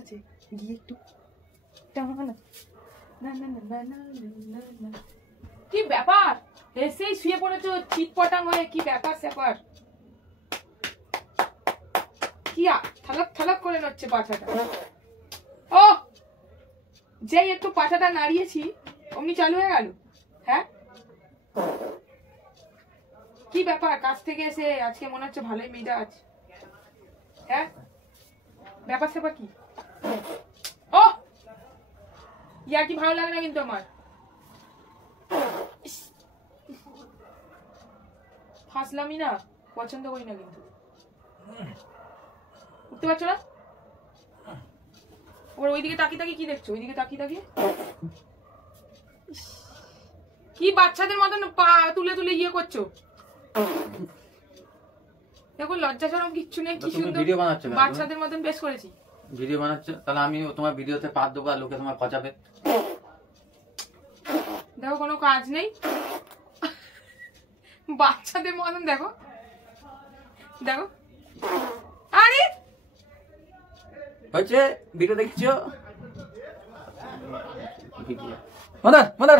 আছে গিয়ে একটু কি ব্যাপার এসেই শুয়ে পড়েছো চিটপটাং হয়ে, কি ব্যাপার স্যাপার, কি থালাক থালাক করে নড়ছে পাছাটা। ও যেই একটু পাছাটা নাড়িয়েছি অমনি চালু হয়ে গেল। হ্যাঁ কি ব্যাপার, কাছ থেকে এসে আজকে মনে হচ্ছে ভালোই মেজাজ। হ্যাঁ ব্যাপার স্যাপার কি? ও ইয়ার কি ভালো লাগে না কিন্তু আমার, ফাঁসলামই না, পছন্দ করি না কিন্তু। উঠতে পারছো না? ওর ওইদিকে তাকিয়ে তাকিয়ে কি দেখছো? ওইদিকে তাকিয়ে তাকিয়ে কি বাচ্চাদের মতন পা তুলে তুলে ইয়ে করছো? দেখো লজ্জা শরম কিচ্ছু নেই, কি সুন্দর ভিডিও বানাচ্ছো, বাচ্চাদের মতন বেশ করেছি। ভিডিও বানাচ্ছো, তাহলে আমি তোমার ভিডিওতে পাত দেবো আর লোকে তোমার পচাবে। দেখো কোনো কাজ নেই, বাচ্চাদের মতন দেখো দেখো। আরে হচ্ছে ভিডিও দেখছো, মাদার মাদার